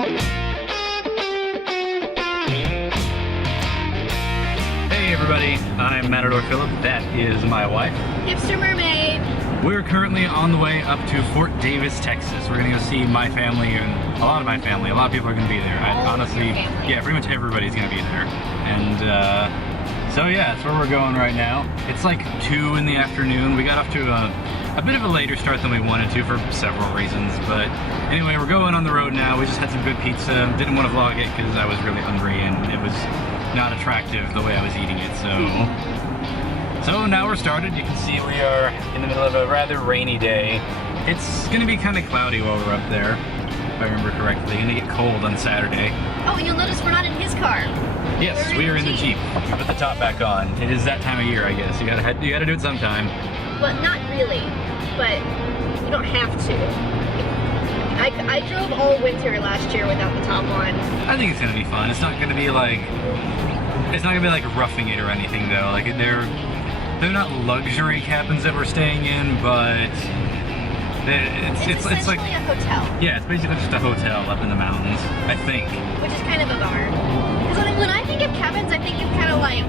Hey everybody, I'm Matador Phillip. That is my wife. Hipster Mermaid. We're currently on the way up to Fort Davis, Texas. We're gonna go see my family and a lot of my family. A lot of people are gonna be there. Honestly, yeah, pretty much everybody's gonna be there. And so yeah, that's where we're going right now. It's like 2 in the afternoon. We got off to a bit of a later start than we wanted to for several reasons. But anyway, we're going on the road now. We just had some good pizza. Didn't want to vlog it because I was really hungry and it was not attractive the way I was eating it. So now we're started. You can see we are in the middle of a rather rainy day. It's gonna be kind of cloudy while we're up there, if I remember correctly. Gonna get cold on Saturday. Oh, and you'll notice we're not in his car. Yes, we are in the Jeep. We put the top back on. It is that time of year, I guess. You gotta do it sometime. Well, not really, but you don't have to. I drove all winter last year without the top on. I think it's gonna be fun. It's not gonna be like roughing it or anything though. Like they're not luxury cabins that we're staying in, but it's essentially like a hotel. Yeah, it's basically just a hotel up in the mountains, I think. Which is kind of a bummer. Because when I think of cabins, I think of kind of like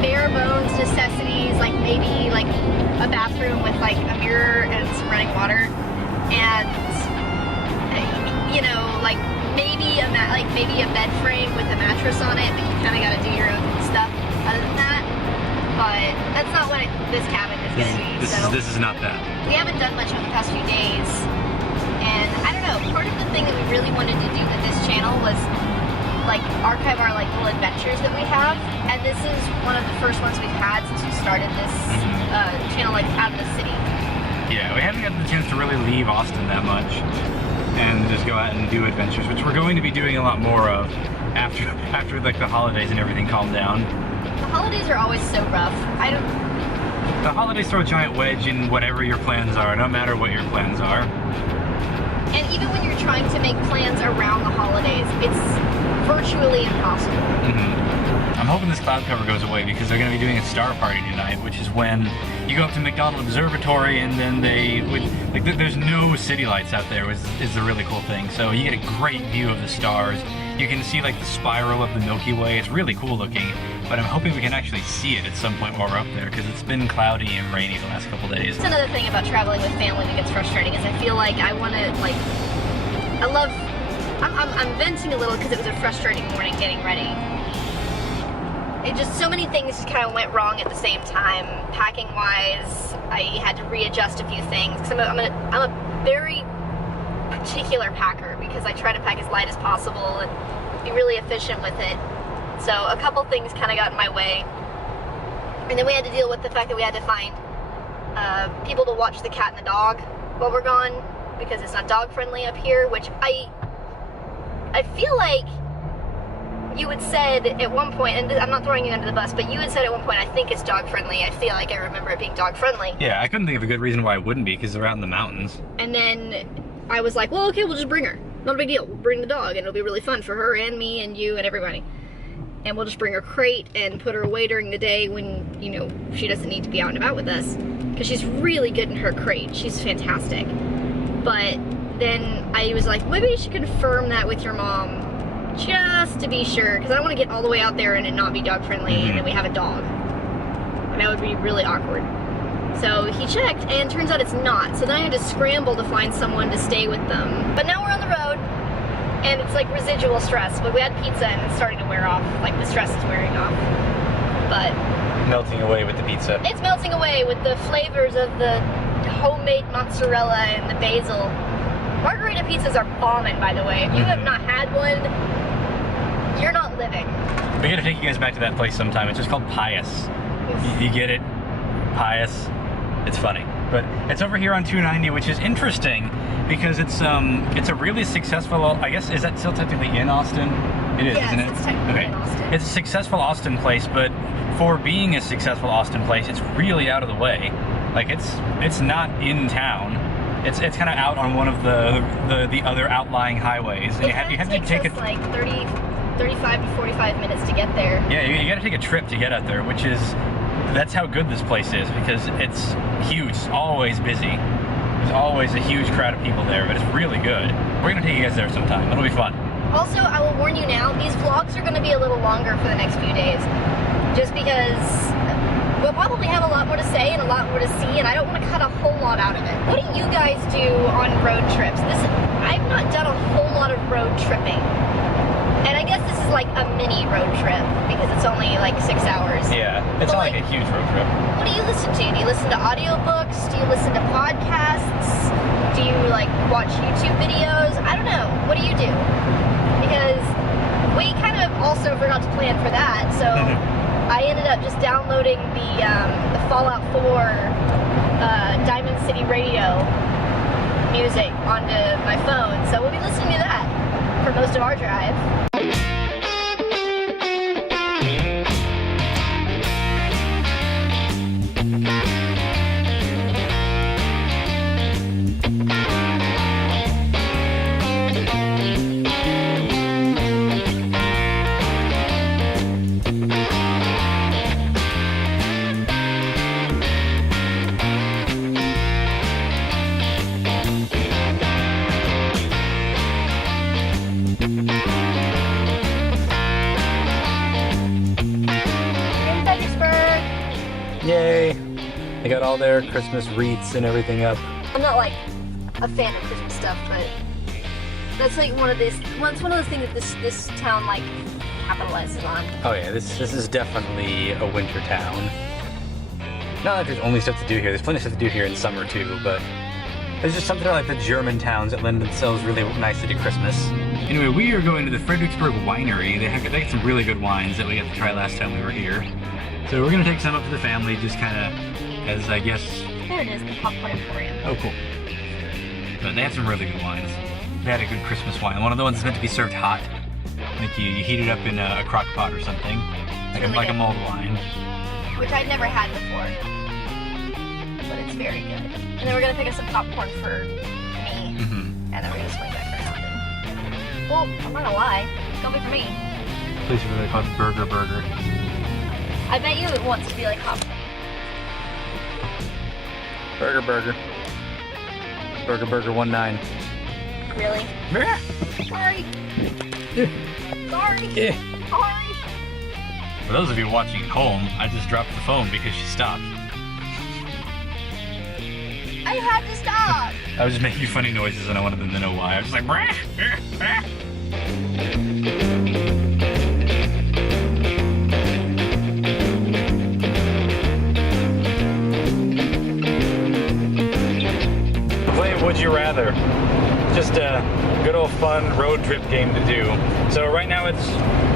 bare bones necessities, like maybe like a bathroom with like a mirror and some running water, and you know, like maybe a bed frame with a mattress on it, but you kind of got to do your own stuff other than that. But that's not what this cabin is going to be. This is not that. We haven't done much over the past few days, and I don't know, part of the thing that we really wanted to do with this channel was like archive our like little adventures that we have, and this is one of the first ones we've had since we started this channel like out of the city. Yeah, we haven't gotten the chance to really leave Austin that much and just go out and do adventures, which we're going to be doing a lot more of after like the holidays and everything calm down. The holidays are always so rough. The holidays throw a giant wedge in whatever your plans are, no matter what your plans are. And even when you're trying to make plans around the holidays, it's virtually impossible. I'm hoping this cloud cover goes away because they're going to be doing a star party tonight, which is when you go up to McDonald Observatory and then there's no city lights out there, is the really cool thing. So you get a great view of the stars. You can see like the spiral of the Milky Way. It's really cool looking, but I'm hoping we can actually see it at some point while we're up there because it's been cloudy and rainy the last couple days. That's another thing about traveling with family that gets frustrating is I feel like I want to like, I'm venting a little because it was a frustrating morning getting ready. It just, so many things just kind of went wrong at the same time. Packing wise, I had to readjust a few things because I'm a very particular packer because I try to pack as light as possible and be really efficient with it. So a couple things kind of got in my way. And then we had to deal with the fact that we had to find people to watch the cat and the dog while we're gone because it's not dog friendly up here, which I feel like you had said at one point, and I'm not throwing you under the bus, but you had said at one point, I think it's dog friendly. I feel like I remember it being dog friendly. Yeah, I couldn't think of a good reason why it wouldn't be because they're out in the mountains. And then I was like, well, okay, we'll just bring her. Not a big deal. We'll bring the dog and it'll be really fun for her and me and you and everybody. And we'll just bring her crate and put her away during the day when, you know, she doesn't need to be out and about with us. Because she's really good in her crate. She's fantastic. But then I was like, maybe you should confirm that with your mom just to be sure. Because I don't want to get all the way out there and it not be dog friendly and then we have a dog. And that would be really awkward. So he checked and turns out it's not. So then I had to scramble to find someone to stay with them. But now we're on the road. And it's like residual stress, but we had pizza and it's starting to wear off. Like the stress is wearing off. But Melting away with the pizza. it's melting away with the flavors of the homemade mozzarella and the basil. Margarita pizzas are bombing, by the way. If you have not had one, you're not living. We gotta take you guys back to that place sometime. It's just called Pius. You get it? Pius. It's funny. But it's over here on 290, which is interesting because it's a really successful, I guess, is that still technically in Austin? It is, Yes, isn't it? it's technically in Austin. It's a successful Austin place, but for being a successful Austin place, it's really out of the way. Like it's not in town. It's kind of out on one of the other outlying highways. And you have to take us like 35 to 45 minutes to get there. Yeah, you got to take a trip to get out there, which is, that's how good this place is because it's huge. It's always busy. There's always a huge crowd of people there, but it's really good. We're gonna take you guys there sometime. It'll be fun. Also, I will warn you now, these vlogs are going to be a little longer for the next few days. Just because we'll probably have a lot more to say and a lot more to see, and I don't want to cut a whole lot out of it. What do you guys do on road trips? I've not done a whole lot of road tripping. And I guess this is like a mini road trip because it's only like 6 hours. Yeah, it's not like a huge road trip. What do you listen to? Do you listen to audiobooks? Do you listen to podcasts? Do you like watch YouTube videos? I don't know. What do you do? Because we kind of also forgot to plan for that, so I ended up just downloading the Fallout 4 Diamond City Radio music onto my phone, so we'll be listening to that for most of our drive. Yay! They got all their Christmas wreaths and everything up. I'm not like a fan of Christmas stuff, but that's like one of those things that this town like capitalizes on. Oh yeah, this is definitely a winter town. Not that there's only stuff to do here. There's plenty of stuff to do here in summer too, but there's just something about like the German towns that lend themselves really nicely to Christmas. Anyway, we are going to the Fredericksburg Winery. They got some really good wines that we got to try last time we were here. So we're gonna take some up to the family, just kind of as I guess. There it is, the popcorn emporium. Oh, cool. But they have some really good wines. They had a good Christmas wine. One of the ones is meant to be served hot. Like you heat it up in a crock pot or something, like a mulled wine. Which I'd never had before, but it's very good. And then we're gonna pick up some popcorn for me, and then we're gonna swing back around. Well, I'm not gonna lie, it's gonna be for me. Place is really called Burger Burger. I bet you it wants to be like hot. Burger Burger. Burger Burger 19. Really? Yeah. Sorry. Sorry. Yeah. Sorry. For those of you watching at home, I just dropped the phone because she stopped. I had to stop. I was just making funny noises and I wanted them to know why. I was just like, brah, brah, brah. Would you rather? Just a good old fun road trip game to do. So right now it's,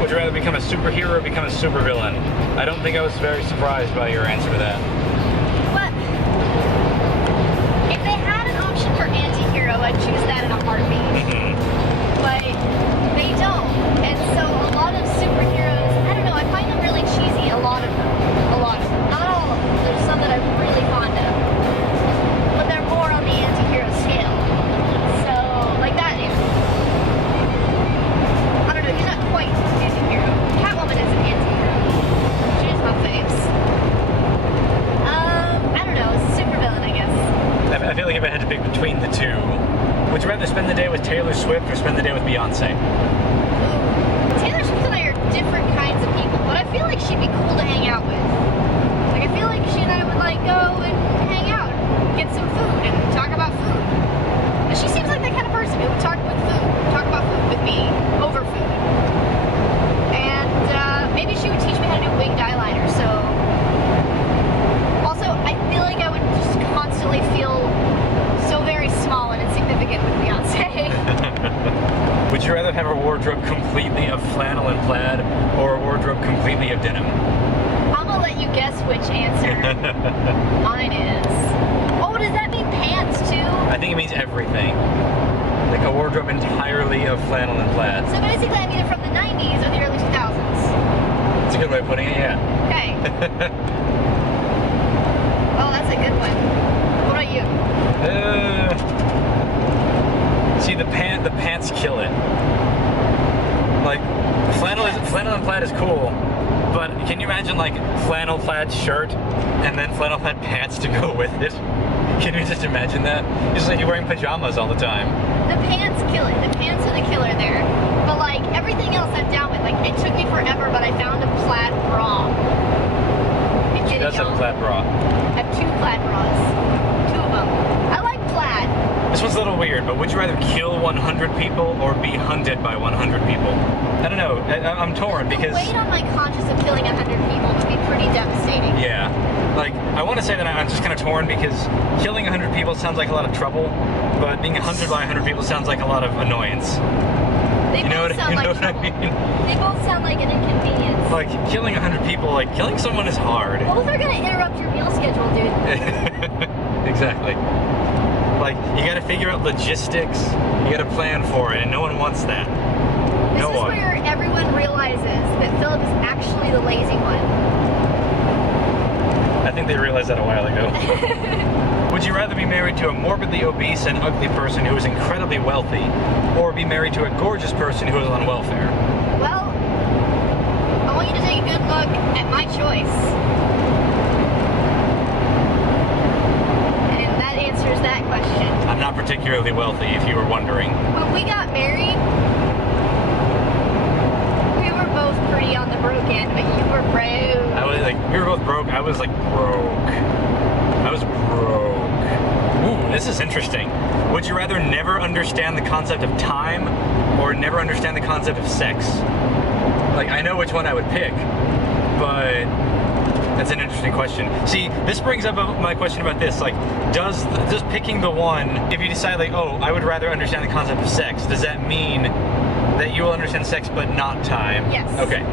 would you rather become a superhero or become a supervillain? I don't think I was very surprised by your answer to that. But if they had an option for anti-hero, I'd choose that in a heartbeat. But they don't. And so a lot of superheroes, I don't know, I find them really cheesy. A lot of them. Not all of them. There's some that I'm really fond of. But they're more on the anti-hero scale. So, like that dude. I don't know, he's not quite an anti-hero. Catwoman is an anti-hero. She's my faves. I don't know, supervillain, I guess. I feel like if I had to pick between the two, would you rather spend the day with Taylor Swift or spend the day with Beyonce? Ooh. Taylor Swift and I are different kinds of people, but I feel like she'd be cool to hang out with. Like, I feel like she and I would, like, go and hang out, get some food, and talk about food. And she seems like that kind of person who would talk about food with me, over food. And, maybe she would teach me how to do winged eyeliner, so... Also, I feel like I would just constantly feel so very small and insignificant with Beyonce. Would you rather have a wardrobe completely of flannel and plaid or a wardrobe completely of denim? I'm gonna let you guess which answer mine is. Oh, does that mean pants too? I think it means everything. Like a wardrobe entirely of flannel and plaid. So basically I'm either from the 90s or the early 2000s. That's a good way of putting it, yeah. Okay. Oh, that's a good one. What about you? See, the pants kill it. Like, flannel and plaid is cool, but can you imagine like flannel plaid shirt and then flannel plaid pants to go with it? Can you just imagine that? It's like you're wearing pajamas all the time. The pants kill it. The pants are the killer there. But like, haunted by 100 people. I don't know. I'm torn because... The weight on my conscience of killing 100 people would be pretty devastating. Yeah. Like, I want to say that I'm just kind of torn because killing 100 people sounds like a lot of trouble, but being hunted by 100 people sounds like a lot of annoyance. They both sound like trouble. I mean? They both sound like an inconvenience. Like, killing 100 people, like, killing someone is hard. Both are gonna interrupt your meal schedule, dude. Exactly. Like, you gotta figure out logistics, you gotta plan for it, and no one wants that. This is where everyone realizes that Philip is actually the lazy one. I think they realized that a while ago. Would you rather be married to a morbidly obese and ugly person who is incredibly wealthy, or be married to a gorgeous person who is on welfare? Well, I want you to take a good look at my choice. And that answers that question. I'm not particularly wealthy, if you were wondering. When we got married, we were both pretty on the broke end, but you were broke. I was like, we were both broke. I was like broke. I was broke. Ooh, this is interesting. Would you rather never understand the concept of time or never understand the concept of sex? Like, I know which one I would pick, but that's an interesting question. See, this brings up my question about this. Like, does picking the one, if you decide like, oh, I would rather understand the concept of sex, does that mean that you will understand sex but not time? Yes. Okay.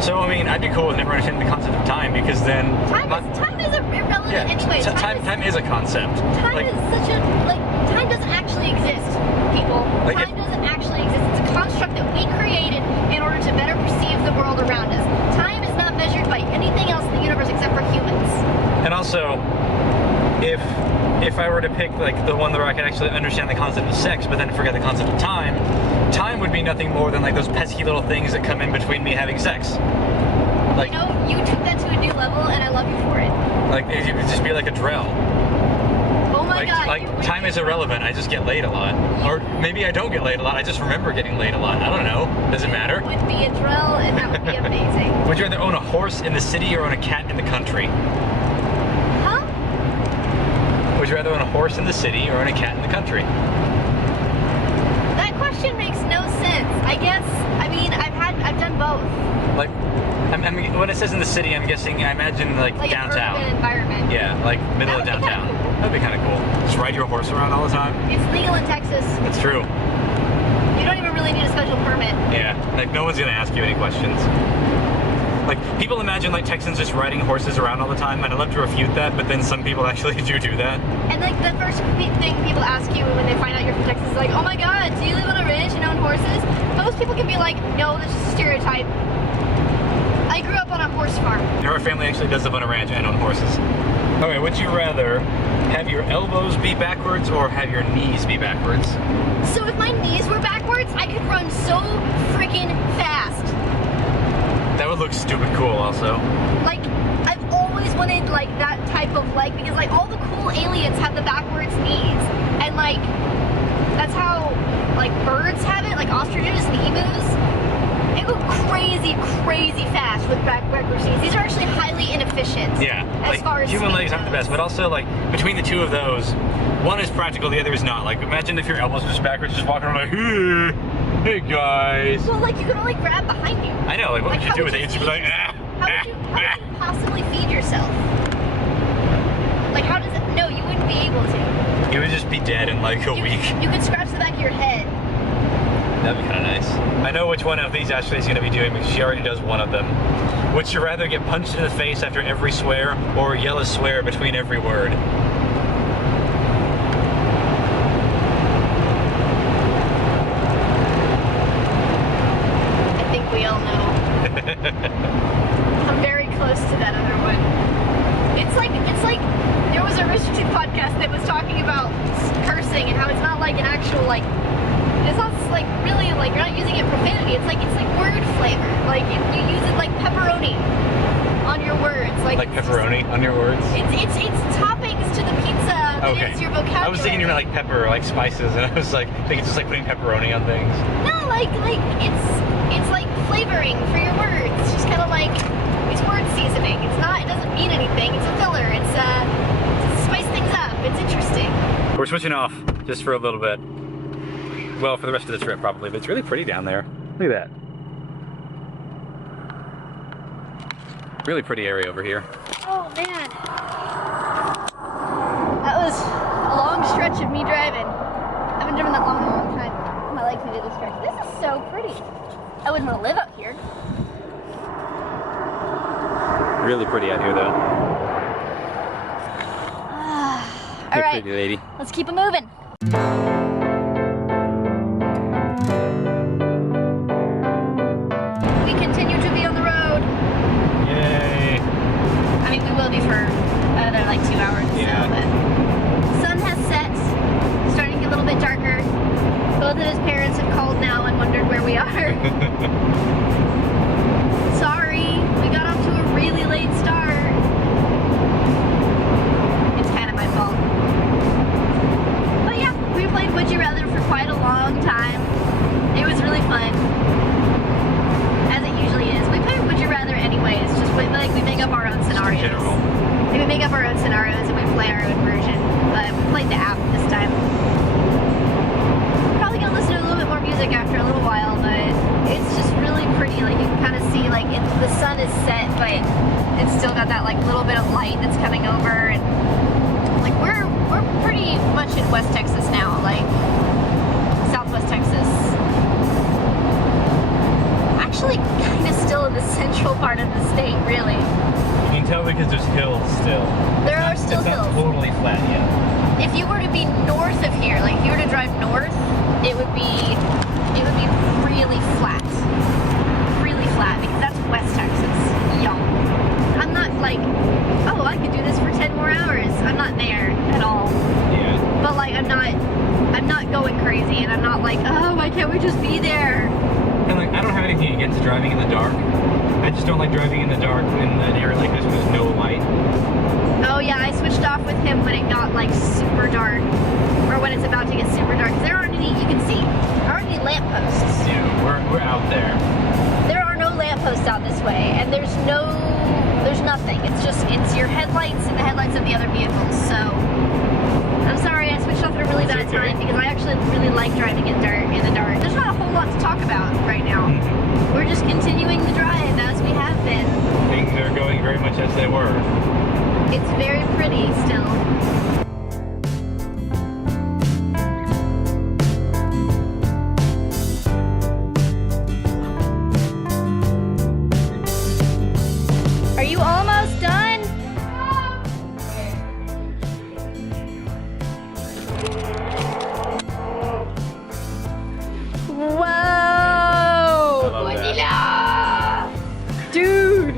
So, I mean, I'd be cool with never understanding the concept of time because then... Time is irrelevant anyway. Time is a concept. Time is such a... Like, time doesn't actually exist, people. Like time doesn't actually exist. It's a construct that we created in order to better perceive the world around us. Time is not measured by anything else in the universe except for humans. And also, if I were to pick like the one where I could actually understand the concept of sex, but then forget the concept of time, time would be nothing more than like those pesky little things that come in between me having sex. Like, you know, you took that to a new level, and I love you for it. Like, it would just be like a drill. Oh my god. Like, time is irrelevant. I just get laid a lot. Or maybe I don't get laid a lot. I just remember getting laid a lot. I don't know. Does it matter? It would be a drill, and that would be amazing. Would you rather own a horse in the city or own a cat in the country? Huh? Would you rather own a horse in the city or own a cat in the country? That question makes no sense. I guess, I mean, I've done both. Like, I mean, when it says in the city, I'm guessing, I imagine like downtown. An urban environment. Yeah, like middle of downtown. That'd be kind of cool. Just ride your horse around all the time. It's legal in Texas. That's true. You don't even really need a special permit. Yeah, like no one's gonna ask you any questions. Like, people imagine like Texans just riding horses around all the time, and I'd love to refute that, but then some people actually do that. And like the first thing people ask you when they find out you're from Texas is like, oh my god, do you live on a ranch and own horses? Most people can be like, no, that's just a stereotype. I grew up on a horse farm. Our family actually does live on a ranch and own horses. Okay, would you rather have your elbows be backwards or have your knees be backwards? So if my knees were backwards, I could run so freaking fast. That would look stupid cool also. Like, I've always wanted like that type of leg because like all the cool aliens have the backwards knees. And like, that's how like birds have it, like ostriches and emus. They go crazy, crazy fast with backwards knees. These are actually highly inefficient. Yeah, as like far as human legs aren't the best, but also like between the two of those, one is practical, the other is not. Like imagine if your elbows are just backwards, just walking around like, hey guys. Well, like you could only grab behind you. I know, like what would you do with it? You'd just be like, how would you possibly feed yourself? Like how does it? No, you wouldn't be able to. You would just be dead in like a week. You could scratch the back of your head. That'd be kind of nice. I know which one of these Ashley's going to be doing because she already does one of them. Would you rather get punched in the face after every swear or yell a swear between every word? I think we all know. I'm very close to that other one. It's like there was a Rooster Teeth podcast that was talking about cursing and how it's not like an actual like. It's not like really like you're not using it profanity. It's like word flavor. Like you use it like pepperoni on your words. Like pepperoni on your words? It's toppings to the pizza. Okay. It's your vocabulary. I was thinking you were like pepper or like spices, and I was like thinking it's just like putting pepperoni on things. No, like it's like flavoring for your words. It's just kind of like it's word seasoning. It doesn't mean anything. It's a filler. It's to spice things up. It's interesting. We're switching off just for a little bit. well, for the rest of the trip probably, but it's really pretty down there. Look at that. Really pretty area over here. Oh man. That was a long stretch of me driving. I haven't driven that long in a long time. My legs needed a stretch. This is so pretty. I wouldn't want to live up here. Really pretty out here though. All right, Pretty lady. let's keep it moving. We continue to be on the road. Yay! I mean, we will be for another like 2 hours or Yeah. so, but sun has set, starting to get a little bit darker. Both of his parents have called now and wondered where we are. Sorry, we got off to a really late start. It's kind of my fault. But yeah, we played Would You Rather for quite a long time. It was really fun. As it usually is. We play Would You Rather anyways, just like we make up our own scenarios. In general. We make up our own scenarios and we play our own version. But we played the app this time. Probably gonna listen to a little bit more music after a little while, but it's just really pretty. Like you can kind of see like the sun is set, but it's still got that like little bit of light that's coming over, and like we're pretty much in West Texas now, like Southwest Texas. Actually, kind of still in the central part of the state, really. You can tell because there's hills still. There are still It's hills. not totally flat yet. If you were to be north of here, like if you were to drive north, it would be really flat. Really flat, because that's West Texas. Y'all. I'm not like, oh, I could do this for 10 more hours. I'm not there at all. Yeah. But like I'm not going crazy, and I'm not like, oh, why can't we just be there? And like, I don't have anything against driving in the dark. I just don't like driving in the dark in an area like this where there's no light. Oh yeah, I switched off with him when it got like super dark, or when it's about to get super dark. There aren't any, you can see, there aren't any lampposts. Yeah, we're out there. There are no lampposts out this way, and there's nothing. It's your headlights and the headlights of the other vehicles. So I'm sorry, I switched off at a really bad okay. time because I actually really like driving in the dark. There's not a whole lot to talk about right now. We're just continuing the drive as we have been. Things are going very much as they were. It's very pretty still. Are you almost done? Whoa! I love that. Dude!